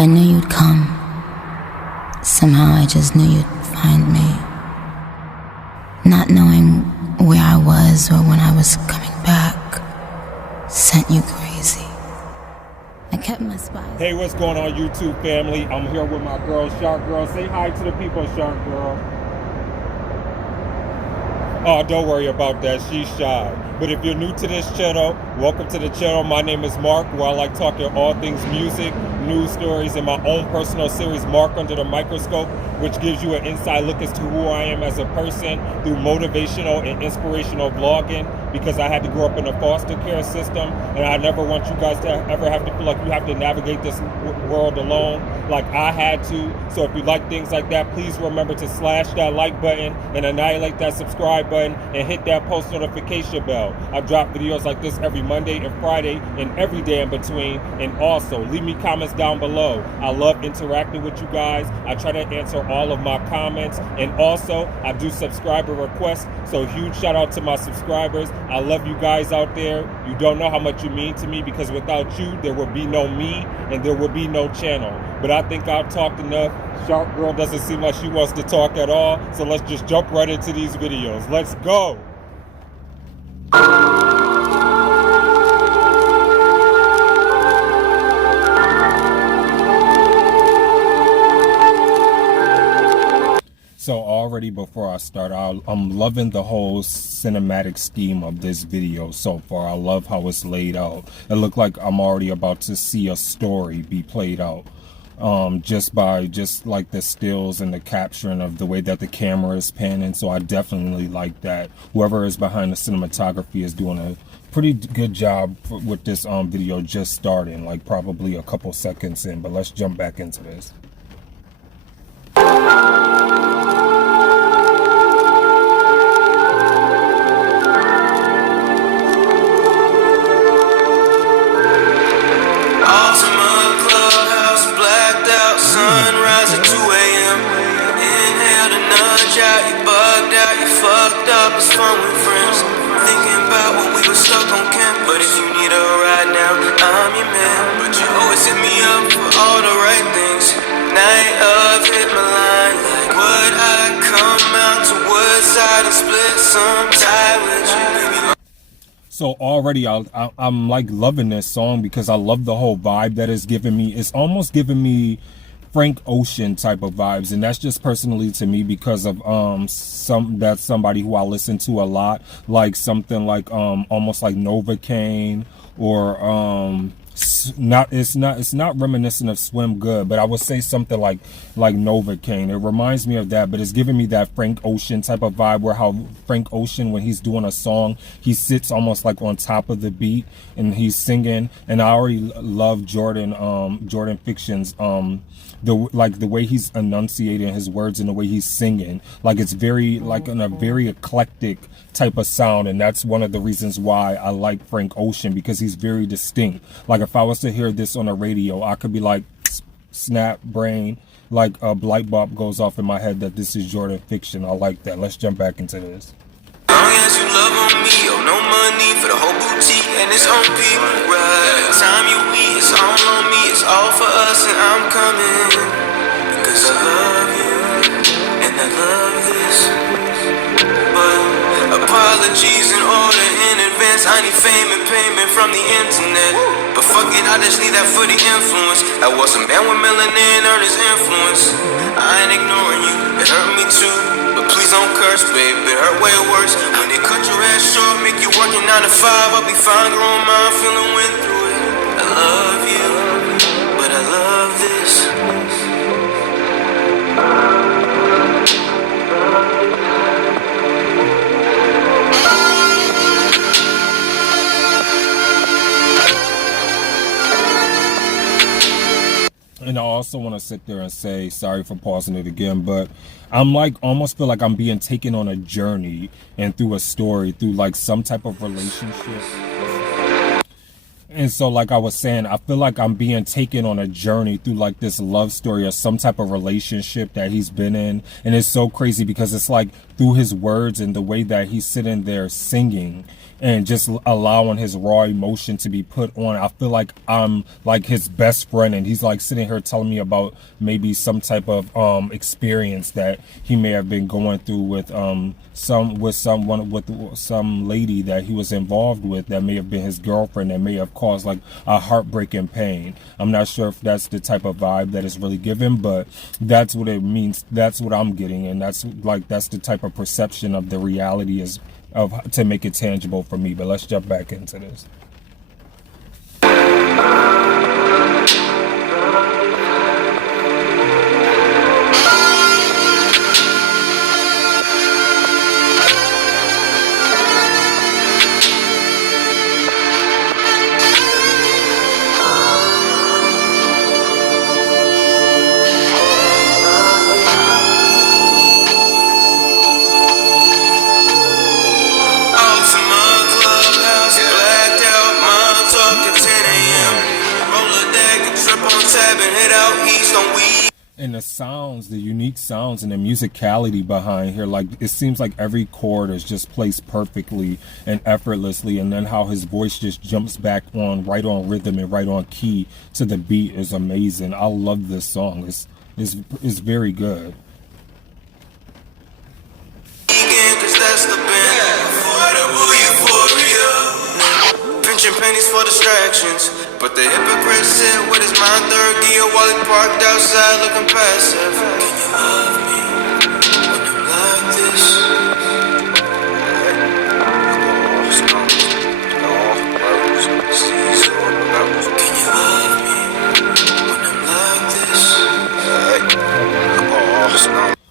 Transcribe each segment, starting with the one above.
I knew you'd come. Somehow I just knew you'd find me. Not knowing where I was or when I was coming back sent you crazy. I kept my spies. Hey, what's going on, YouTube family? I'm here with my girl, Shark Girl. Say hi to the people, Shark Girl. Oh, don't worry about that. She's shy. But if you're new to this channel, welcome to the channel. My name is Mark, where I like talking all things music, news stories, and my own personal series, Mark Under the Microscope, which gives you an inside look as to who I am as a person through motivational and inspirational vlogging, because I had to grow up in a foster care system, and I never want you guys to ever have to feel like you have to navigate this world alone like I had to. So if you like things like that, please remember to slash that like button and annihilate that subscribe button and hit that post notification bell. I drop videos like this every Monday and Friday and every day in between. And also leave me comments down below. I love interacting with you guys. I try to answer all of my comments, and also I do subscriber requests, so huge shout out to my subscribers. I love you guys out there. You don't know how much you mean to me, because without you there would be no me and there would be no channel. But I think I've talked enough. Shark Girl doesn't seem like she wants to talk at all, so let's just jump right into these videos. Let's go. So already before I start, I'm loving the whole cinematic scheme of this video so far. I love how it's laid out. It looked like I'm already about to see a story be played out. Just like the stills and the capturing of the way that the camera is panning. So I definitely like that. Whoever is behind the cinematography is doing a pretty good job with this video just starting, like probably a couple seconds in. But let's jump back into this. Altma.Clbhs, blacked out, sunrise at 2 a.m. Inhaled another shot, you bugged out, you fucked up, it's fun with friends. Thinking about when we were stuck on camp, but if you need a ride now, I'm your man. But you always hit me up for all the right things. Night of hit my line, like would I come out to Woodside and split some time with you, baby? So already I'm like loving this song, because I love the whole vibe that it's giving me. It's almost giving me Frank Ocean type of vibes, and that's just personally to me because of that's somebody who I listen to a lot, like something like almost like Novocaine, or it's not reminiscent of Swim Good, but I would say something like Novocaine. It reminds me of that, but it's giving me that Frank Ocean type of vibe, where how Frank Ocean, when he's doing a song, he sits almost like on top of the beat and he's singing. And I already love Jordan Fiction's the way he's enunciating his words and the way he's singing. Like it's very like in a very eclectic type of sound, and that's one of the reasons why I like Frank Ocean, because he's very distinct. Like if I was to hear this on the radio, I could be like, snap brain, like a light bulb goes off in my head that this is Jordan Fiction. I like that. Let's jump back into this. Long as you love on me, oh no money for the whole boutique, and it's on people, right? Time you eat, it's all on me, it's all for us, and I'm coming, because I love you, and I love this, but apologies in order in advance. I need fame and payment from the internet, but fuck it, I just need that for the influence. I was a man with melanin, earned his influence. I ain't ignoring you, it hurt me too, but please don't curse, babe, it hurt way worse. When they cut your ass short, make you working 9 to 5, I'll be fine, growing mine, feeling went through it. I love you, but I love this. And I also want to sit there and say, sorry for pausing it again, but I'm like, almost feel like I'm being taken on a journey and through a story, through like some type of relationship. And so, like I was saying, I feel like I'm being taken on a journey through like this love story or some type of relationship that he's been in. And it's so crazy because it's like through his words and the way that he's sitting there singing and just allowing his raw emotion to be put on. I feel like I'm like his best friend, and he's like sitting here telling me about maybe some type of experience that he may have been going through with some lady that he was involved with that may have been his girlfriend, that may have caused like a heartbreaking pain. I'm not sure if that's the type of vibe that is really given, but that's what it means. That's what I'm getting, and that's the type of perception of the reality is of to make it tangible for me. But let's jump back into this. Altma.Clbhs, blacked out, mom talking 10 a.m. Roll a deck and trip on tab and head out east on weed. And the sounds, the unique sounds and the musicality behind here, like it seems like every chord is just placed perfectly and effortlessly, and then how his voice just jumps back on right on rhythm and right on key to the beat is amazing. I love this song. It's very good. Cause that's the band. Affordable euphoria. Pinching pennies for distractions. But the hypocrite sit with his mind third gear while he parked outside looking passive. Can you love me when I'm like this? Can you love me when I'm like this?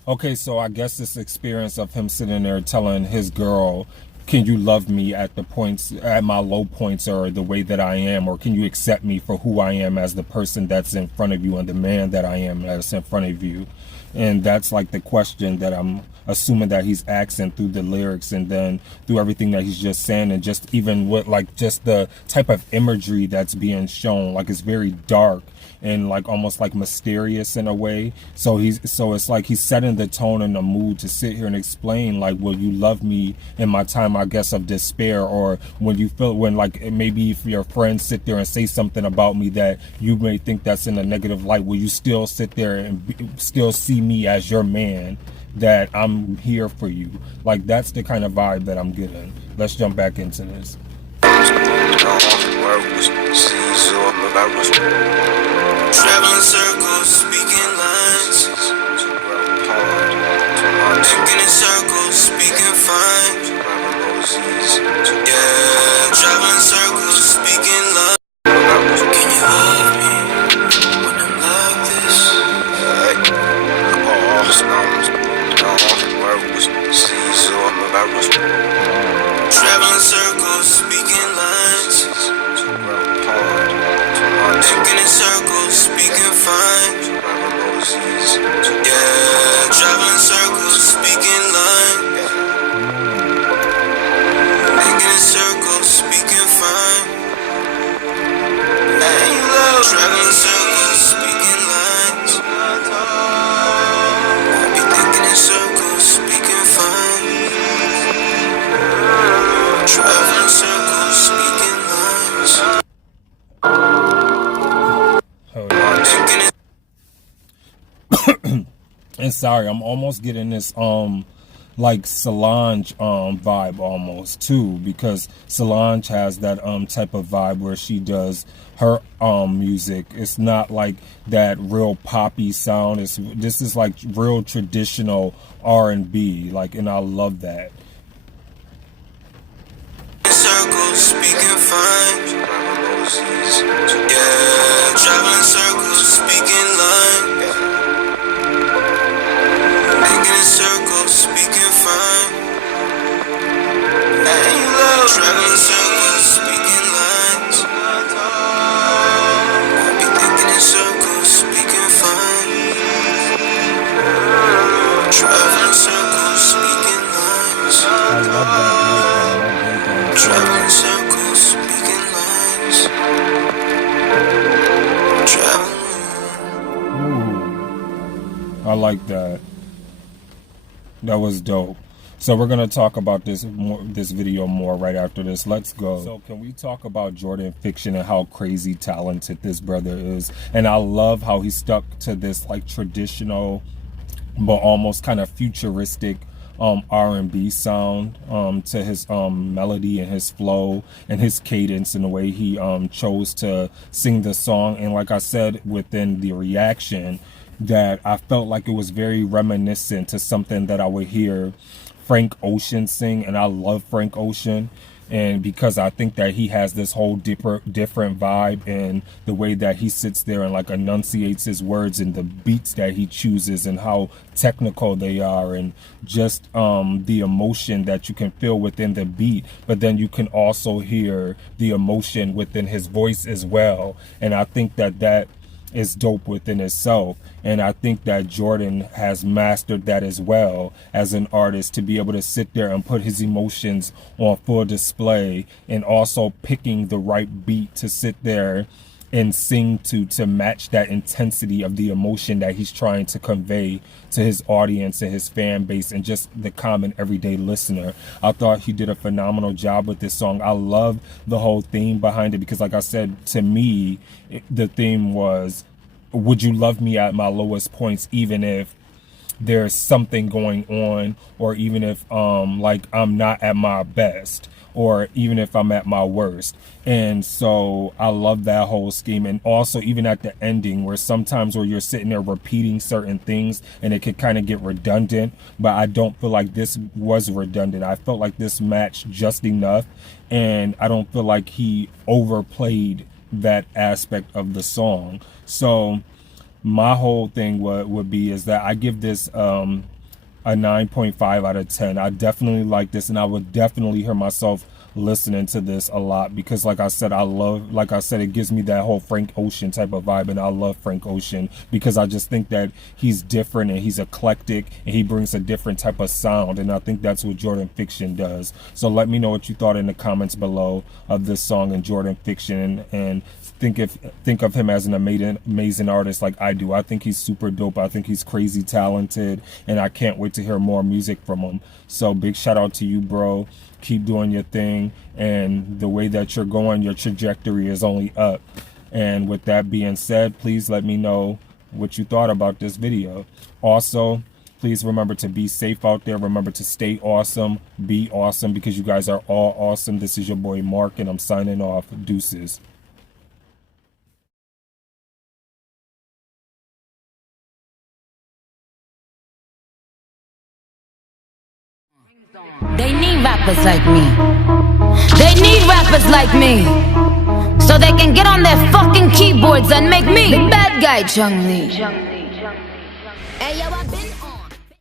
Okay, so I guess this experience of him sitting there telling his girl, can you love me at the points, at my low points, or the way that I am, or can you accept me for who I am as the person that's in front of you and the man that I am that's in front of you? And that's like the question that I'm assuming that he's asking through the lyrics, and then through everything that he's just saying, and just even what like just the type of imagery that's being shown. Like it's very dark and like almost like mysterious in a way. So it's like he's setting the tone and the mood to sit here and explain like, will you love me in my time, I guess, of despair, or when you feel, when like maybe if your friends sit there and say something about me that you may think that's in a negative light, will you still sit there and still see me as your man, that I'm here for you? Like that's the kind of vibe that I'm getting. Let's jump back into this. Traveling circles, speaking lines. Thinking in circles, speaking fine. Yeah, traveling circles, speaking lines. Can you love me when I'm like this? Traveling circles, speaking lines. Thinking in circles, speaking fine. Yeah, traveling circles, speaking line. Thinking in circles, speaking fine. Hey, love. Traveling circles, speaking lines. I be thinking in circles, speaking fine. Traveling circles, speaking lines. And sorry, I'm almost getting this like Solange vibe almost too, because Solange has that type of vibe where she does her music. It's not like that real poppy sound. This is like real traditional R&B, like, and I love that. Circles, speaking fine. Yeah, traveling circles, speaking line. Thinking in circles, speaking fine. Hey, love. Traveling circles, speaking lines. I be thinking in circles, speaking fine. Traveling circles, speaking lines. I love that. Traveling circles, speaking lines. I like that. That was dope. So we're gonna talk about this video more right after this. Let's go. So can we talk about Jordan Fiction and how crazy talented this brother is? And I love how he stuck to this like traditional, but almost kind of futuristic R&B sound to his melody and his flow and his cadence and the way he chose to sing the song. And like I said within the reaction, that I felt like it was very reminiscent to something that I would hear Frank Ocean sing, and I love Frank Ocean, and because I think that he has this whole different vibe in the way that he sits there and like enunciates his words and the beats that he chooses and how technical they are, and just the emotion that you can feel within the beat, but then you can also hear the emotion within his voice as well. And I think that is dope within itself, and I think that Jordan has mastered that as well as an artist, to be able to sit there and put his emotions on full display, and also picking the right beat to sit there and sing to match that intensity of the emotion that he's trying to convey to his audience and his fan base and just the common everyday listener. I thought he did a phenomenal job with this song. I love the whole theme behind it, because like I said, to me, the theme was, would you love me at my lowest points, even if there's something going on, or even if like I'm not at my best, or even if I'm at my worst. And so I love that whole scheme. And also even at the ending, where sometimes where you're sitting there repeating certain things and it could kind of get redundant, but I don't feel like this was redundant. I felt like this matched just enough, and I don't feel like he overplayed that aspect of the song. So my whole thing would be is that I give this a 9.5 out of 10. I definitely like this, and I would definitely hear myself listening to this a lot, because like I said, it gives me that whole Frank Ocean type of vibe, and I love Frank Ocean because I just think that he's different and he's eclectic and he brings a different type of sound, and I think that's what Jordan Fiction does. So let me know what you thought in the comments below of this song and Jordan Fiction, and think of him as an amazing artist like I do. I think he's super dope. I think he's crazy talented, and I can't wait to hear more music from him. So big shout out to you, bro. Keep doing your thing, and the way that you're going, your trajectory is only up. And with that being said, please let me know what you thought about this video. Also, please remember to be safe out there. Remember to stay awesome, be awesome, because you guys are all awesome. This is your boy Mark, and I'm signing off. Deuces. They need rappers like me. They need rappers like me, so they can get on their fucking keyboards and make me the bad guy, Chung Lee. Hey yo, I've been on.